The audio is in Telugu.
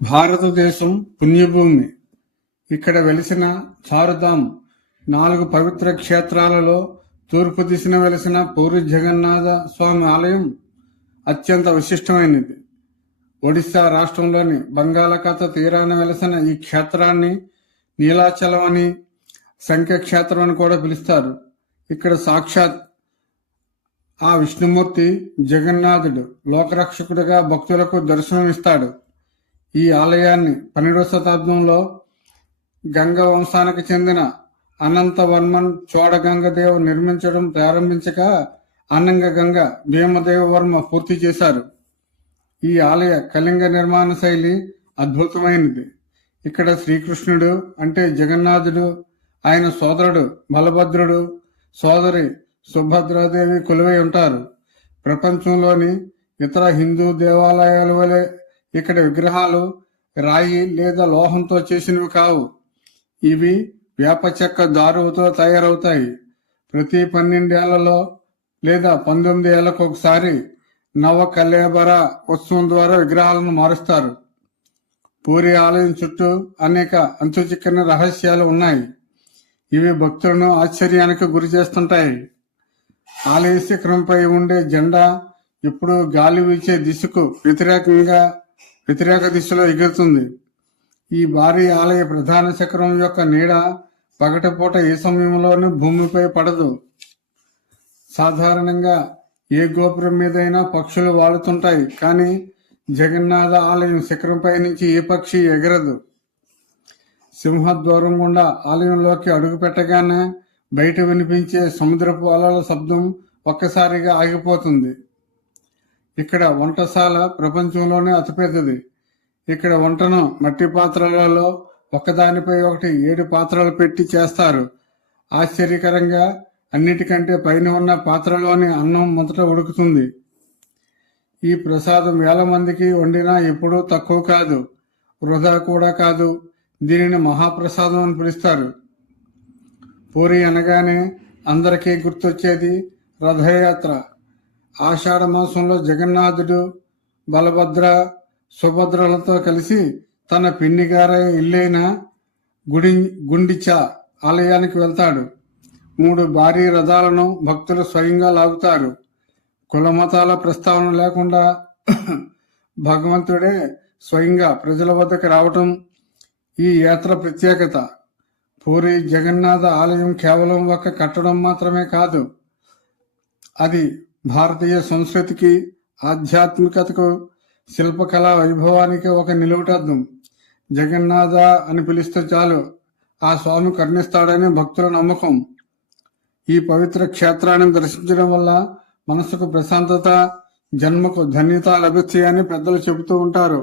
భారతదేశం పుణ్యభూమి. ఇక్కడ వెలిసిన చారుధామ్ 4 పవిత్ర క్షేత్రాలలో తూర్పు దిశన వెలిసిన పూరి జగన్నాథ స్వామి ఆలయం అత్యంత విశిష్టమైనది. ఒడిశా రాష్ట్రంలోని బంగాళాఖాత తీరాన వెలిసిన ఈ క్షేత్రాన్ని నీలాచలం అని, శంఖ క్షేత్రం అని కూడా పిలుస్తారు. ఇక్కడ సాక్షాత్ ఆ విష్ణుమూర్తి జగన్నాథుడు లోకరక్షకుడిగా భక్తులకు దర్శనమిస్తాడు. ఈ ఆలయాన్ని 12వ శతాబ్దంలో గంగ వంశానికి చెందిన అనంతవర్మన్ చోడగంగదేవ్ నిర్మించడం ప్రారంభించగా అనంగ గంగ భీమదేవవర్మ పూర్తి చేశారు. ఈ ఆలయ కళింగ నిర్మాణ శైలి అద్భుతమైనది. ఇక్కడ శ్రీకృష్ణుడు అంటే జగన్నాథుడు, ఆయన సోదరుడు బలభద్రుడు, సోదరి సుభద్రాదేవి కొలువై ఉంటారు. ప్రపంచంలోని ఇతర హిందూ దేవాలయాల వలె ఇక్కడ విగ్రహాలు రాయి లేదా లోహంతో చేసినవి కావు. ఇవి వేప చెక్క దారువుతో తయారవుతాయి. ప్రతి 12 ఏళ్లలో లేదా 19 ఏళ్లకు ఒకసారి నవ కళేబర ఉత్సవం ద్వారా విగ్రహాలను మారుస్తారు. పూరి ఆలయం చుట్టూ అనేక అంతుచిక్కని రహస్యాలు ఉన్నాయి. ఇవి భక్తులను ఆశ్చర్యానికి గురి చేస్తుంటాయి. ఆలయ శిఖరంపై ఉండే జెండా ఎప్పుడూ గాలి వీచే దిశకు వ్యతిరేక దిశలో ఎగురుతుంది. ఈ భారీ ఆలయ ప్రధాన శిఖరం యొక్క నీడ పగటిపూట ఏ సమయంలోనూ భూమిపై పడదు. సాధారణంగా ఏ గోపురం మీదైనా పక్షులు వాలుతుంటాయి, కానీ జగన్నాథ ఆలయం శిఖరంపై నుంచి ఏ పక్షి ఎగరదు. సింహద్వారం గుండా ఆలయంలోకి అడుగు పెట్టగానే బయట వినిపించే సముద్రపు అలల శబ్దం ఒక్కసారిగా ఆగిపోతుంది. ఇక్కడ వంటశాల ప్రపంచంలోనే అతిపెద్దది. ఇక్కడ వంటను మట్టి పాత్రలలో ఒకదానిపై ఒకటి 7 పాత్రలు పెట్టి చేస్తారు. ఆశ్చర్యకరంగా అన్నిటికంటే పైన ఉన్న పాత్రలోని అన్నం మొదట ఉడుకుతుంది. ఈ ప్రసాదం వేల మందికి వండినా ఎప్పుడూ తక్కువ కాదు, వృధా కూడా కాదు. దీనిని మహాప్రసాదం అని పిలుస్తారు. పూరి అనగానే అందరికీ గుర్తొచ్చేది రథయాత్ర. ఆషాఢ మాసంలో జగన్నాథుడు బలభద్ర సుభద్రలతో కలిసి తన పిన్నిగార ఇల్లైన గుండిచ ఆలయానికి వెళ్తాడు. 3 భారీ రథాలను భక్తులు స్వయంగా లాగుతారు. కులమతాల ప్రస్తావన లేకుండా భగవంతుడే స్వయంగా ప్రజల వద్దకు రావటం ఈ యాత్ర ప్రత్యేకత. పూరి జగన్నాథ ఆలయం కేవలం ఒక కట్టడం మాత్రమే కాదు, అది భారతీయ సంస్కృతికి, ఆధ్యాత్మికతకు, శిల్పకళా వైభవానికి ఒక నిలువుటద్దం. జగన్నాథ అని పిలిస్తే చాలు ఆ స్వామి కరుణిస్తాడని భక్తుల నమ్మకం. ఈ పవిత్ర క్షేత్రాన్ని దర్శించడం వల్ల మనసుకు ప్రశాంతత, జన్మకు ధన్యత లభిస్తాయని పెద్దలు చెబుతూ ఉంటారు.